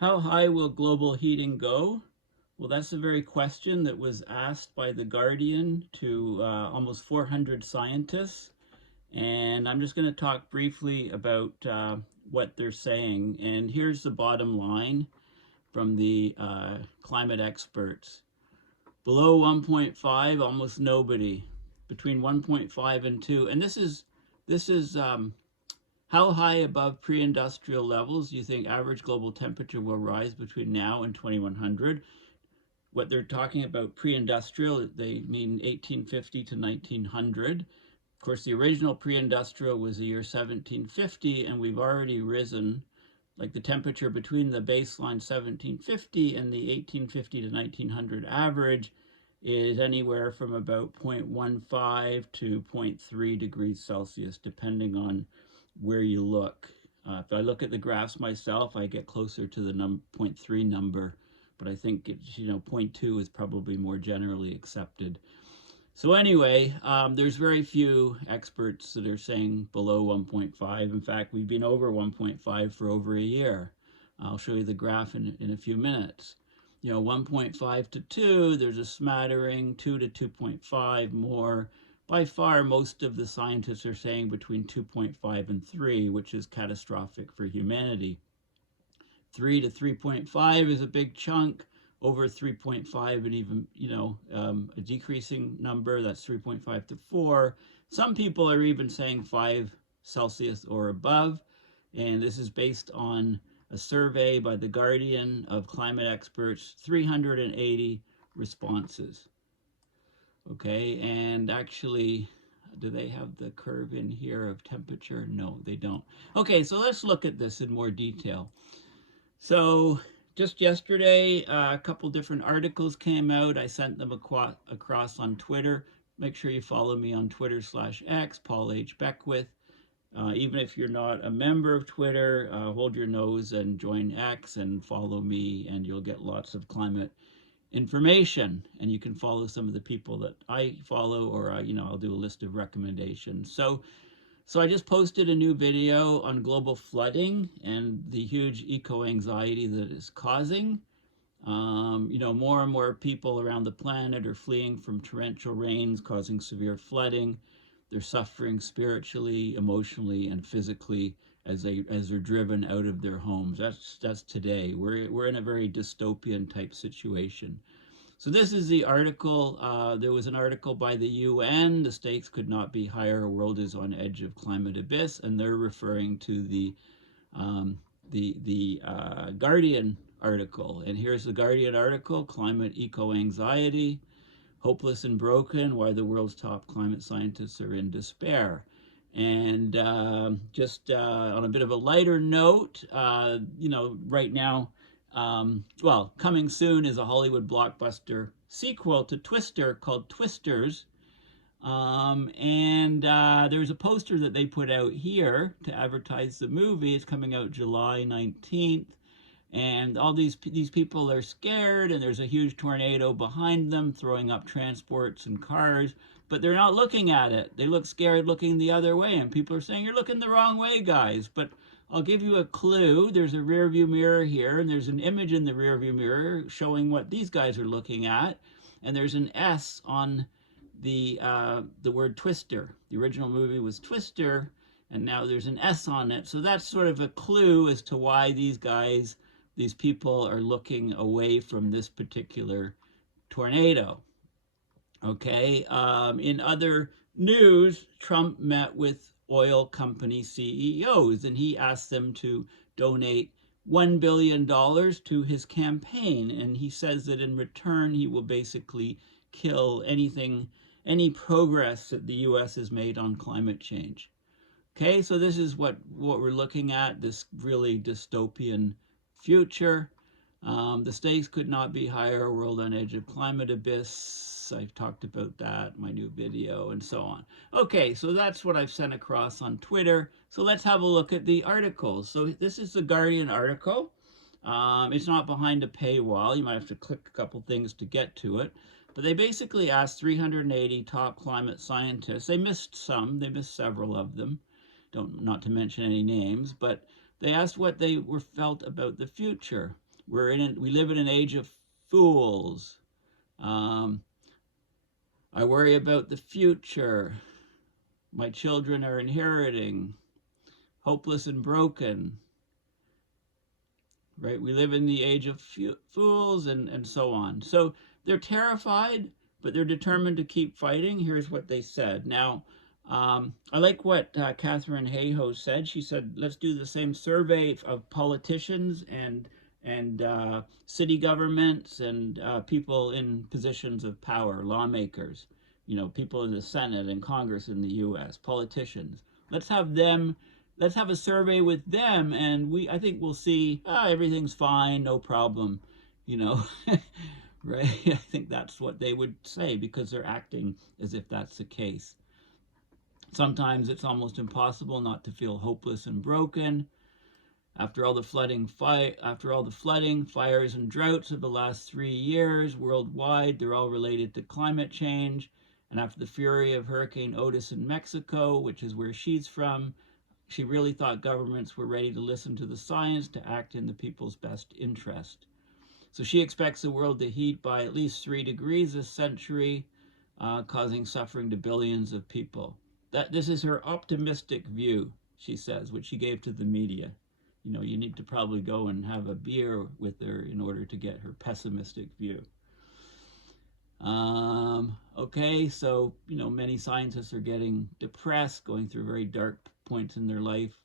How high will global heating go? Well, that's the very question that was asked by The Guardian to almost 400 scientists. And I'm just going to talk briefly about what they're saying. And here's the bottom line from the climate experts. Below 1.5, almost nobody. Between 1.5 and 2. And this is how high above pre-industrial levels do you think average global temperature will rise between now and 2100? What they're talking about pre-industrial, they mean 1850 to 1900. Of course, the original pre-industrial was the year 1750, and we've already risen, like the temperature between the baseline 1750 and the 1850 to 1900 average is anywhere from about 0.15 to zero point 0.3 degrees Celsius, depending on where you look. If I look at the graphs myself, I get closer to the 0.3 number, but I think it's, 0.2 is probably more generally accepted. So anyway, there's very few experts that are saying below 1.5. In fact, we've been over 1.5 for over a year. I'll show you the graph in a few minutes. 1.5 to 2, there's a smattering, 2 to 2.5 more. By far, most of the scientists are saying between 2.5 and 3, which is catastrophic for humanity. 3 to 3.5 is a big chunk. Over 3.5 and even, a decreasing number, that's 3.5 to 4. Some people are even saying 5 Celsius or above. And this is based on a survey by The Guardian of climate experts, 380 responses. Okay, and actually, do they have the curve in here of temperature? No, they don't. Okay, so let's look at this in more detail. So just yesterday, a couple different articles came out. I sent them across on Twitter. Make sure you follow me on Twitter/X, Paul H. Beckwith. Even if you're not a member of Twitter, hold your nose and join X and follow me, and you'll get lots of climate information. And you can follow some of the people that I follow, or I'll do a list of recommendations. So I just posted a new video on global flooding and the huge eco-anxiety that it's causing. More and more people around the planet are fleeing from torrential rains causing severe flooding. They're suffering spiritually, emotionally, and physically as they're driven out of their homes. That's today. We're in a very dystopian type situation. So this is the article. There was an article by the UN. The stakes could not be higher. The world is on edge of climate abyss, and they're referring to the Guardian article. And here's the Guardian article: Climate Eco-Anxiety, Hopeless and Broken, Why the World's Top Climate Scientists Are in Despair. And just on a bit of a lighter note, right now, coming soon is a Hollywood blockbuster sequel to Twister called Twisters. And there's a poster that they put out here to advertise the movie. It's coming out July 19th. And all these people are scared, and there's a huge tornado behind them throwing up transports and cars, but they're not looking at it. They look scared looking the other way, and people are saying, you're looking the wrong way, guys. But I'll give you a clue. There's a rear view mirror here, and there's an image in the rear view mirror showing what these guys are looking at, and there's an S on the word Twister. The original movie was Twister, and now there's an S on it. So that's sort of a clue as to why these people are looking away from this particular tornado. Okay, in other news, Trump met with oil company CEOs, and he asked them to donate $1 billion to his campaign. And he says that in return, he will basically kill any progress that the U.S. has made on climate change. Okay, so this is what we're looking at, this really dystopian future. The stakes could not be higher. World on edge of climate abyss. I've talked about that, my new video, and so on. Okay, so that's what I've sent across on Twitter. So let's have a look at the articles. So this is the Guardian article. It's not behind a paywall. You might have to click a couple things to get to it. But they basically asked 380 top climate scientists. They missed some. They missed several of them. Not to mention any names, but they asked what they felt about the future. We live in an age of fools. Um, I worry about the future. My children are inheriting. Hopeless and broken. Right? We live in the age of fools and so on. So they're terrified, but they're determined to keep fighting. Here's what they said. Now, I like what Catherine Hayhoe said. She said, let's do the same survey of politicians and city governments and people in positions of power, lawmakers, people in the Senate and Congress in the U.S., politicians. Let's have them let's have a survey with them, and I think we'll see everything's fine, no problem, you know. Right? I think that's what they would say because they're acting as if that's the case. Sometimes it's almost impossible not to feel hopeless and broken. After all the flooding, fires and droughts of the last 3 years worldwide, they're all related to climate change. And after the fury of Hurricane Otis in Mexico, which is where she's from, she really thought governments were ready to listen to the science to act in the people's best interest. So she expects the world to heat by at least 3 degrees this century, causing suffering to billions of people. This is her optimistic view, she says, which she gave to the media. You need to probably go and have a beer with her in order to get her pessimistic view. Okay, so, many scientists are getting depressed, going through very dark points in their life,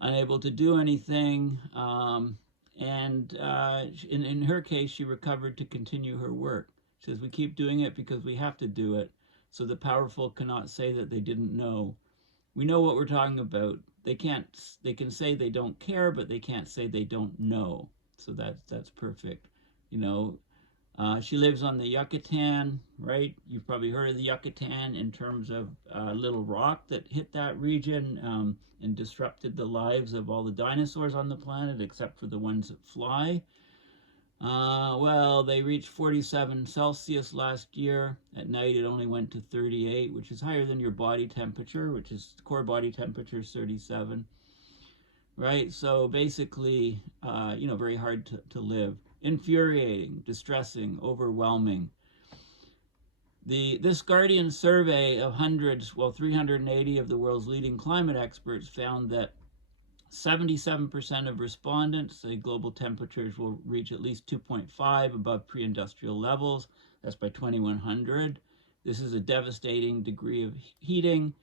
unable to do anything. And in her case, she recovered to continue her work. She says, we keep doing it because we have to do it. So the powerful cannot say that they didn't know. We know what we're talking about. They can say they don't care, but they can't say they don't know. So that's perfect. She lives on the Yucatan, right? You've probably heard of the Yucatan in terms of a little rock that hit that region and disrupted the lives of all the dinosaurs on the planet, except for the ones that fly. Well, they reached 47 Celsius last year. At night, it only went to 38, which is higher than your body temperature, which is core body temperature is 37. Right? So basically, very hard to live. Infuriating, distressing, overwhelming. This Guardian survey of 380 of the world's leading climate experts found that 77% of respondents say global temperatures will reach at least 2.5 above pre-industrial levels. That's by 2100. This is a devastating degree of heating.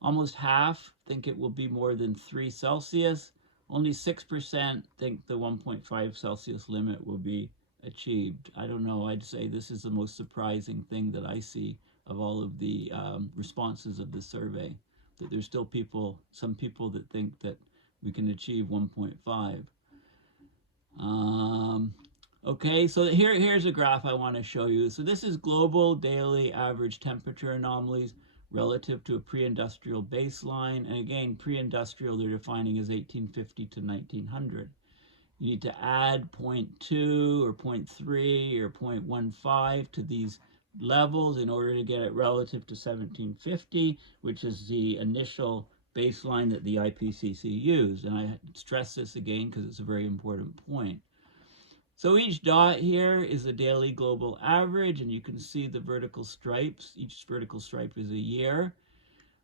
Almost half think it will be more than 3 Celsius. Only 6% think the 1.5 Celsius limit will be achieved. I don't know. I'd say this is the most surprising thing that I see of all of the responses of the survey, that there's still some people that think that we can achieve 1.5. Okay, so here's a graph I want to show you. So this is global daily average temperature anomalies relative to a pre-industrial baseline. And again, pre-industrial they're defining as 1850 to 1900. You need to add 0.2 or 0.3 or 0.15 to these levels in order to get it relative to 1750, which is the initial baseline that the IPCC used. And I stress this again because it's a very important point. So each dot here is a daily global average, and you can see the vertical stripes. Each vertical stripe is a year.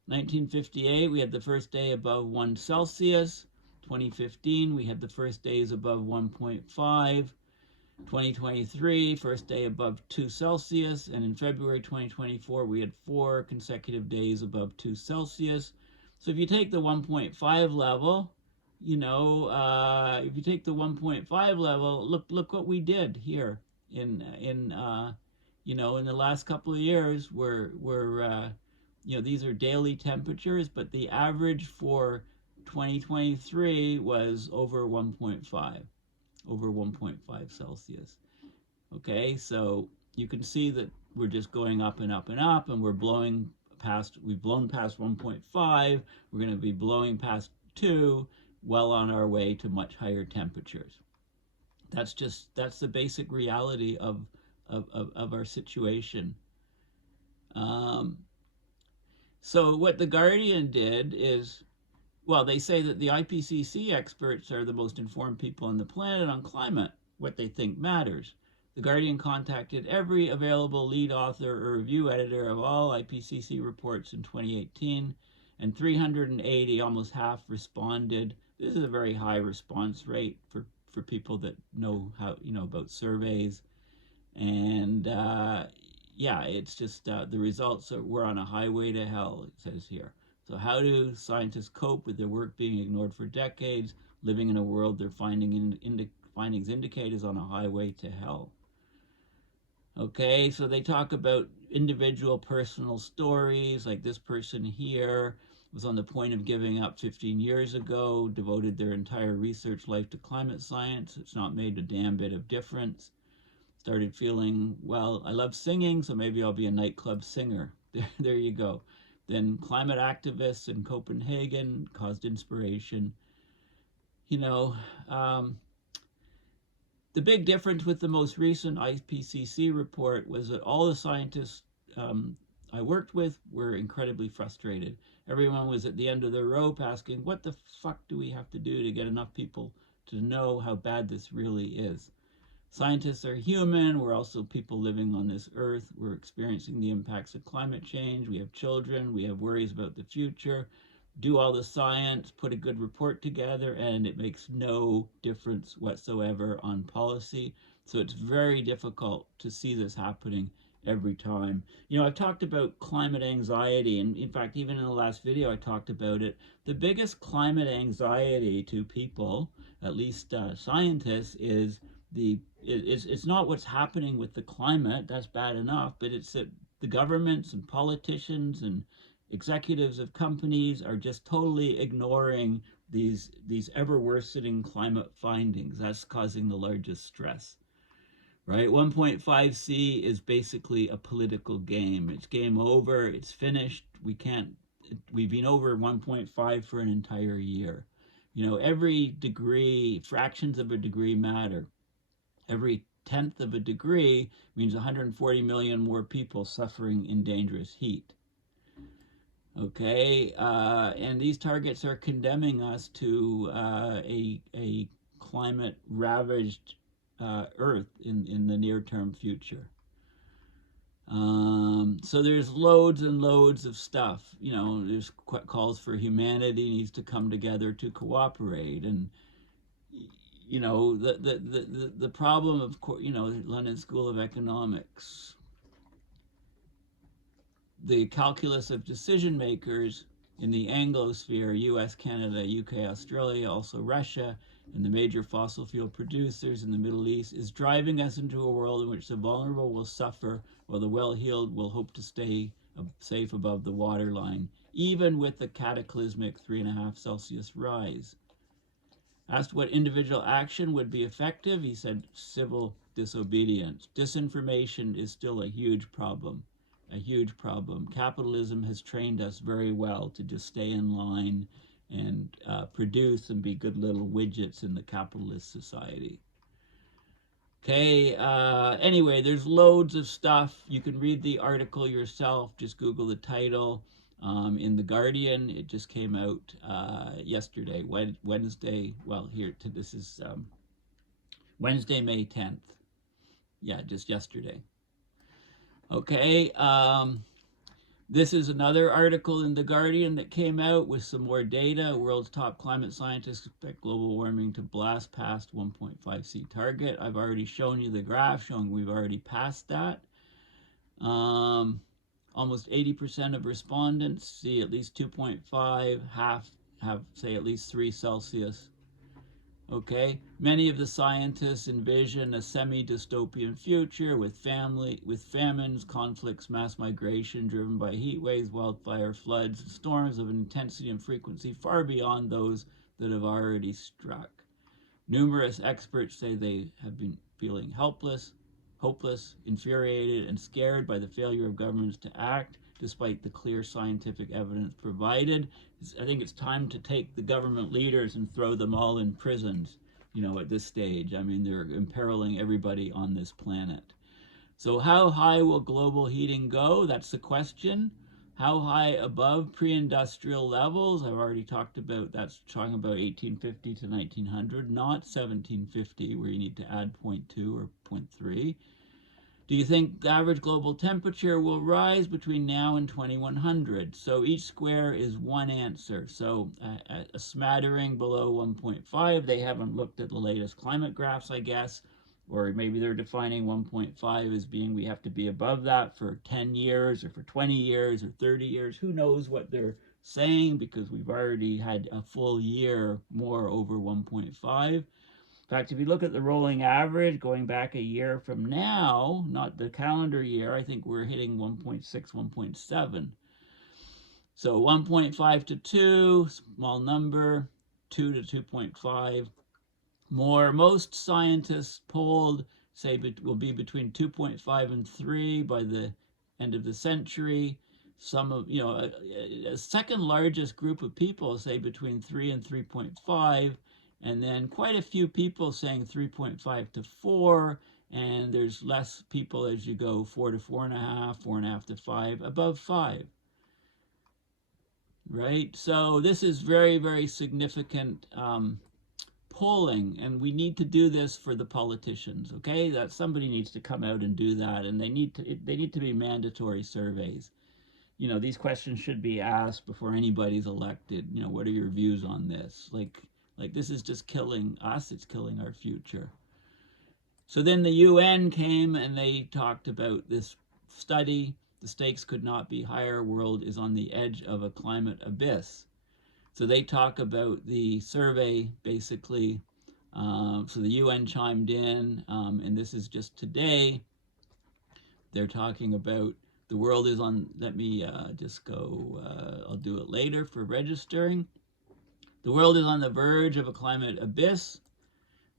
1958, we had the first day above 1 Celsius. 2015, we had the first days above 1.5. 2023, first day above 2 Celsius. And in February 2024, we had 4 consecutive days above 2 Celsius. So if you take the 1.5 level, if you take the 1.5 level, look what we did here in the last couple of years. These are daily temperatures, but the average for 2023 was over 1.5 Celsius. Okay, so you can see that we're just going up and up and up, and we've blown past 1.5. We're going to be blowing past 2, well on our way to much higher temperatures. That's the basic reality of our situation. So what the Guardian did is, well, they say that the IPCC experts are the most informed people on the planet on climate. what they think matters. The Guardian contacted every available lead author or review editor of all IPCC reports in 2018, and 380, almost half, responded. This is a very high response rate for people that know how, about surveys. And yeah, it's just the results are, we're on a highway to hell, it says here. So how do scientists cope with their work being ignored for decades, living in a world their findings indicate is on a highway to hell? Okay, so they talk about individual personal stories, like this person here was on the point of giving up 15 years ago, devoted their entire research life to climate science. It's not made a damn bit of difference. Started feeling, well, I love singing, so maybe I'll be a nightclub singer. There you go. Then climate activists in Copenhagen caused inspiration. The big difference with the most recent IPCC report was that all the scientists I worked with were incredibly frustrated. Everyone was at the end of their rope asking, what the fuck do we have to do to get enough people to know how bad this really is? Scientists are human. We're also people living on this earth. We're experiencing the impacts of climate change. We have children. We have worries about the future. Do all the science, put a good report together, and it makes no difference whatsoever on policy. So it's very difficult to see this happening every time. I've talked about climate anxiety, and in fact, even in the last video, I talked about it. The biggest climate anxiety to people, at least scientists, is it's not what's happening with the climate. That's bad enough, but it's that the governments and politicians and executives of companies are just totally ignoring these ever worsening climate findings. That's causing the largest stress, right? 1.5C is basically a political game. It's game over. It's finished. We've been over 1.5 for an entire year. Every degree, fractions of a degree matter. Every tenth of a degree means 140 million more people suffering in dangerous heat. Okay, and these targets are condemning us to a climate-ravaged Earth in the near-term future. So there's loads and loads of stuff. There's calls for humanity needs to come together to cooperate, and the problem, of course, the London School of Economics, the calculus of decision makers in the Anglosphere, US, Canada, UK, Australia, also Russia, and the major fossil fuel producers in the Middle East is driving us into a world in which the vulnerable will suffer while the well-heeled will hope to stay safe above the waterline, even with the cataclysmic 3.5 Celsius rise. Asked what individual action would be effective, he said civil disobedience. Disinformation is still a huge problem. A huge problem. Capitalism has trained us very well to just stay in line and produce and be good little widgets in the capitalist society. Okay, anyway, there's loads of stuff. You can read the article yourself. Just Google the title. In The Guardian, it just came out yesterday, Wednesday. Well, this is Wednesday, May 10th. Yeah, just yesterday. Okay, this is another article in The Guardian that came out with some more data. World's top climate scientists expect global warming to blast past 1.5C target. I've already shown you the graph showing we've already passed that. Almost 80% of respondents see at least 2.5, half have, say, at least 3 Celsius. Okay, many of the scientists envision a semi-dystopian future with famines, conflicts, mass migration driven by heat waves, wildfire, floods, and storms of intensity and frequency far beyond those that have already struck. Numerous experts say they have been feeling helpless, hopeless, infuriated, and scared by the failure of governments to act despite the clear scientific evidence provided. I think it's time to take the government leaders and throw them all in prisons, at this stage. I mean, they're imperiling everybody on this planet. So how high will global heating go? That's the question. How high above pre-industrial levels? I've already talked about, that's talking about 1850 to 1900, not 1750, where you need to add 0.2 or 0.3. Do you think the average global temperature will rise between now and 2100? So each square is one answer. So a smattering below 1.5. They haven't looked at the latest climate graphs, I guess. Or maybe they're defining 1.5 as being we have to be above that for 10 years or for 20 years or 30 years. Who knows what they're saying, because we've already had a full year more over 1.5. In fact, if you look at the rolling average going back a year from now, not the calendar year, I think we're hitting 1.6, 1.7. So 1.5 to 2, small number, 2 to 2.5. More. Most scientists polled say it will be between 2.5 and 3 by the end of the century. Some of, a second largest group of people say between 3 and 3.5, and then quite a few people saying 3.5 to 4, and there's less people as you go 4 to 4.5, 4.5 to 5, above 5. Right? So this is very, very significant polling, and we need to do this for the politicians. Okay, that somebody needs to come out and do that, and they need to be mandatory surveys. These questions should be asked before anybody's elected. What are your views on this? Like this is just killing us. It's killing our future. So then the UN came and they talked about this study. The stakes could not be higher. World is on the edge of a climate abyss. So they talk about the survey, basically. So the UN chimed in, and this is just today. They're talking about the world is on, let me just go, I'll do it later for registering. The world is on the verge of a climate abyss.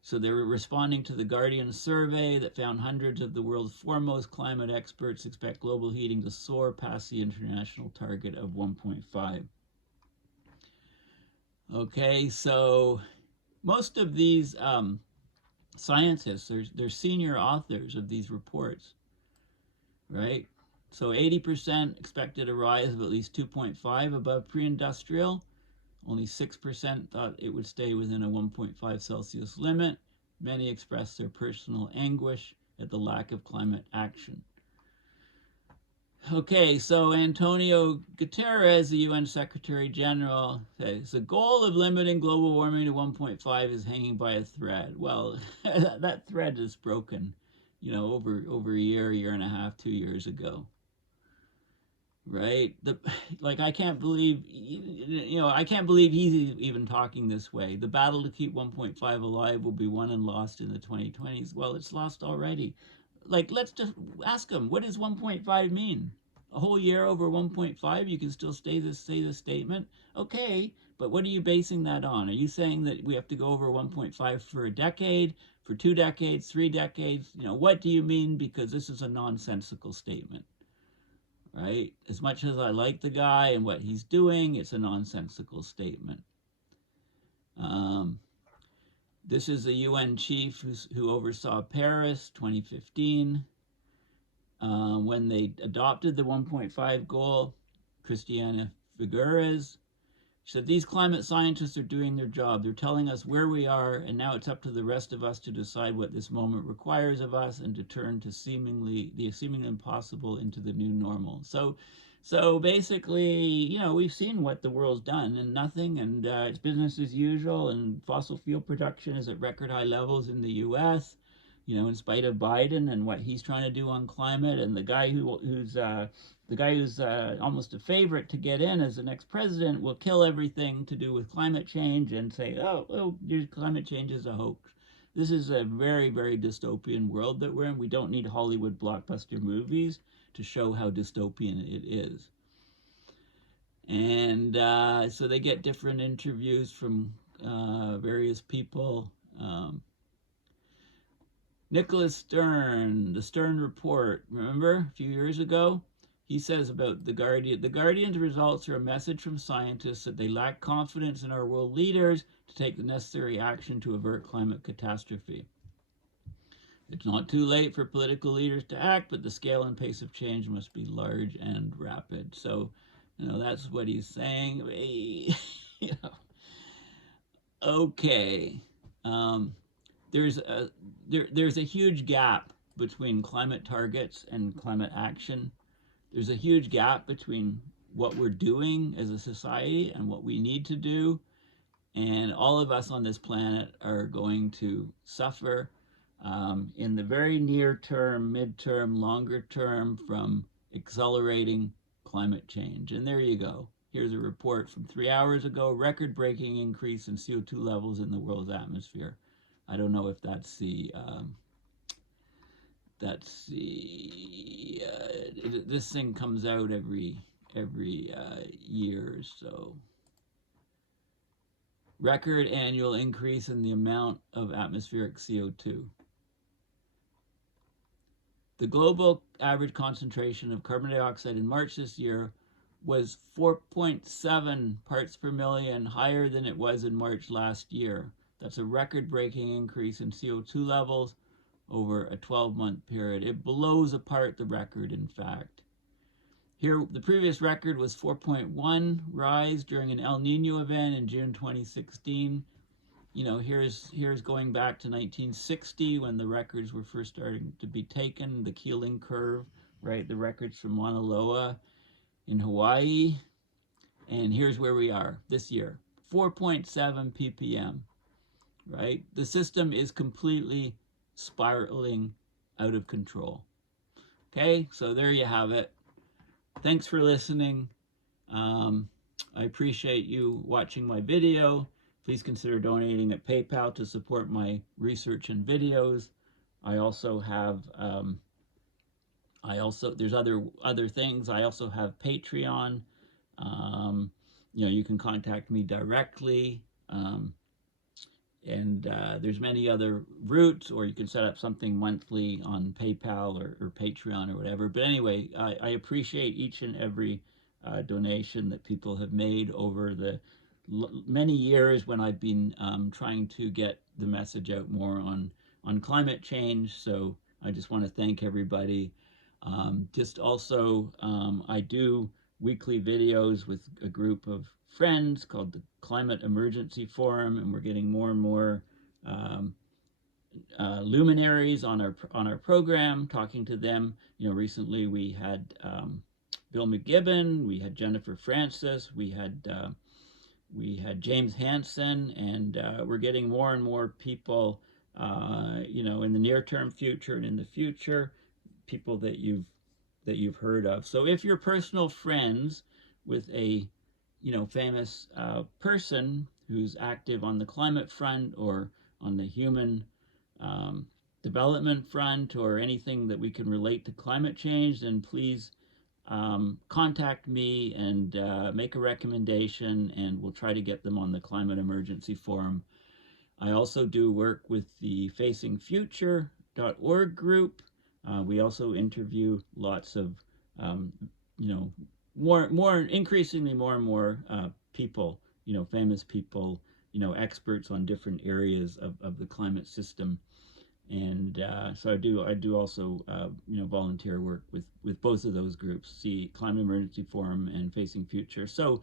So they were responding to the Guardian survey that found hundreds of the world's foremost climate experts expect global heating to soar past the international target of 1.5. Okay, so most of these scientists, they're senior authors of these reports, right? So 80% expected a rise of at least 2.5 above pre-industrial. Only 6% thought it would stay within a 1.5 Celsius limit. Many expressed their personal anguish at the lack of climate action. Okay, so Antonio Guterres, the UN Secretary General, says the goal of limiting global warming to 1.5 is hanging by a thread. Well, that thread is broken, over a year and a half, 2 years ago. Right? I can't believe, I can't believe he's even talking this way. The battle to keep 1.5 alive will be won and lost in the 2020s. Well, it's lost already. Let's just ask them, what does 1.5 mean? A whole year over 1.5, you can still say this statement? Okay, but what are you basing that on? Are you saying that we have to go over 1.5 for a decade, for 2 decades, 3 decades? What do you mean? Because this is a nonsensical statement, right? As much as I like the guy and what he's doing, it's a nonsensical statement. This is a UN chief who oversaw Paris 2015. When they adopted the 1.5 goal, Christiana Figueres, she said, these climate scientists are doing their job. They're telling us where we are, and now it's up to the rest of us to decide what this moment requires of us and to turn to the seemingly impossible into the new normal. So basically, we've seen what the world's done, and nothing, and it's business as usual, and fossil fuel production is at record high levels in the U.S., in spite of Biden and what he's trying to do on climate, and the guy who's almost a favorite to get in as the next president will kill everything to do with climate change and say, oh, climate change is a hoax. This is a very, very dystopian world that we're in. We don't need Hollywood blockbuster movies to show how dystopian it is. And so they get different interviews from various people. Nicholas Stern, the Stern Report, remember a few years ago? He says about The Guardian, the Guardian's results are a message from scientists that they lack confidence in our world leaders to take the necessary action to avert climate catastrophe. It's not too late for political leaders to act, but the scale and pace of change must be large and rapid. So That's what he's saying. You know. Okay. Um, there's a huge gap between climate targets and climate action. There's a huge gap between what we're doing as a society and what we need to do. And all of us on this planet are going to suffer in the very near term, midterm, longer term from accelerating climate change. And there you go. Here's a report from 3 hours ago, record-breaking increase in CO2 levels in the world's atmosphere. I don't know if that's the this thing comes out every year, so record annual increase in the amount of atmospheric CO2. The global average concentration of carbon dioxide in March this year was 4.7 parts per million higher than it was in March last year. That's a record-breaking increase in CO2 levels over a 12-month period. It blows apart the record, in fact. Here, the previous record was 4.1 rise during an El Nino event in June 2016. Here's going back to 1960 when the records were first starting to be taken, the Keeling curve, right? The records from Mauna Loa in Hawaii. And here's where we are this year, 4.7 ppm, right? The system is completely spiraling out of control. Okay, so there you have it. Thanks for listening. I appreciate you watching my video. Please consider donating at PayPal to support my research and videos. I also have, there's other things. I also have Patreon. You can contact me directly. And there's many other routes, or you can set up something monthly on PayPal or Patreon or whatever. But anyway, I appreciate each and every donation that people have made over the many years when I've been trying to get the message out more on climate change. So I just want to thank everybody. I do weekly videos with a group of friends called the Climate Emergency Forum, and we're getting more and more luminaries on our program, talking to them. Recently we had Bill McGibbon, we had Jennifer Francis, we had James Hansen, and we're getting more and more people, in the near-term future and in the future, people that you've heard of. So if you're personal friends with a famous person who's active on the climate front or on the human development front or anything that we can relate to climate change, then please contact me and make a recommendation, and we'll try to get them on the Climate Emergency Forum. I also do work with the facingfuture.org group. We also interview lots of, increasingly more and more people, famous people, experts on different areas of the climate system. And so I do also, volunteer work with both of those groups, the Climate Emergency Forum and Facing Future. So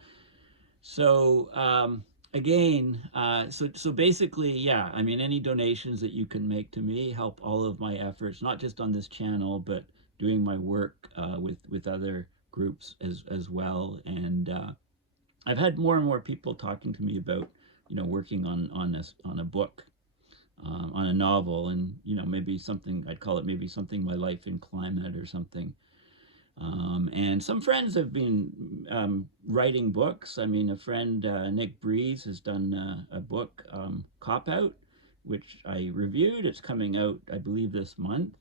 basically, yeah, any donations that you can make to me help all of my efforts, not just on this channel, but doing my work with other groups as well. And I've had more and more people talking to me about, working on a book, on a novel, and maybe something, I'd call it maybe something, My Life in Climate or something. And some friends have been writing books. A friend, Nick Breeze, has done a book, Cop Out, which I reviewed. It's coming out, I believe, this month.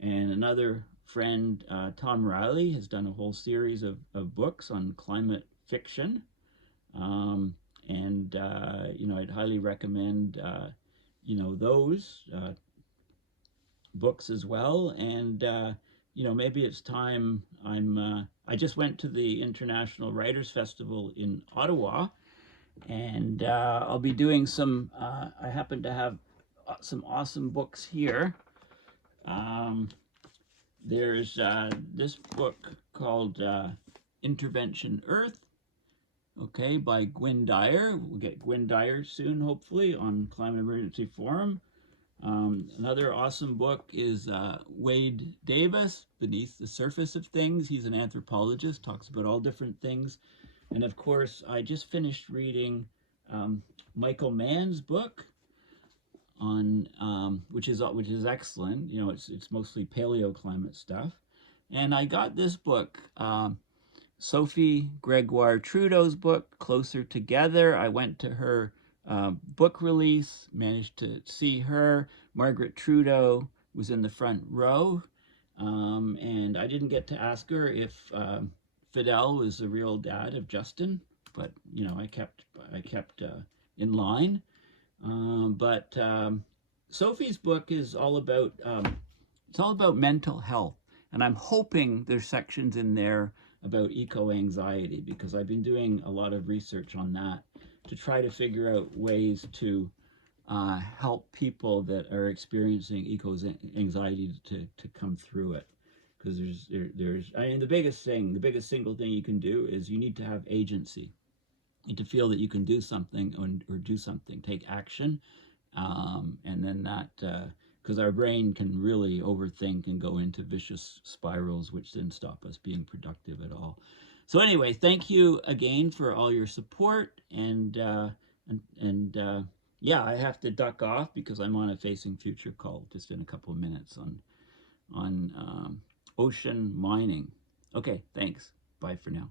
And another friend, Tom Riley, has done a whole series of books on climate fiction. I'd highly recommend, those books as well. And maybe it's time. I just went to the International Writers Festival in Ottawa, and I'll be doing some, I happen to have some awesome books here. There's this book called Intervention Earth, okay, by Gwyn Dyer. We'll get Gwyn Dyer soon, hopefully, on Climate Emergency Forum. Another awesome book is Wade Davis, Beneath the Surface of Things. He's an anthropologist, talks about all different things. And of course, I just finished reading Michael Mann's book on which is excellent. You know, it's mostly paleoclimate stuff. And I got this book, Sophie Gregoire Trudeau's book, Closer Together. I went to her book release, managed to see her. Margaret Trudeau was in the front row, and I didn't get to ask her if Fidel was the real dad of Justin, but you know, I kept in line. But Sophie's book is all about mental health, and I'm hoping there's sections in there about eco-anxiety, because I've been doing a lot of research on that to try to figure out ways to help people that are experiencing eco-anxiety to come through it. Because I mean, the biggest single thing you can do is you need to have agency. You need to feel that you can do something or do something, take action, and then that, because our brain can really overthink and go into vicious spirals, which then stop us being productive at all. So anyway, thank you again for all your support, and yeah, I have to duck off because I'm on a Facing Future call just in a couple of minutes on ocean mining. Okay, thanks. Bye for now.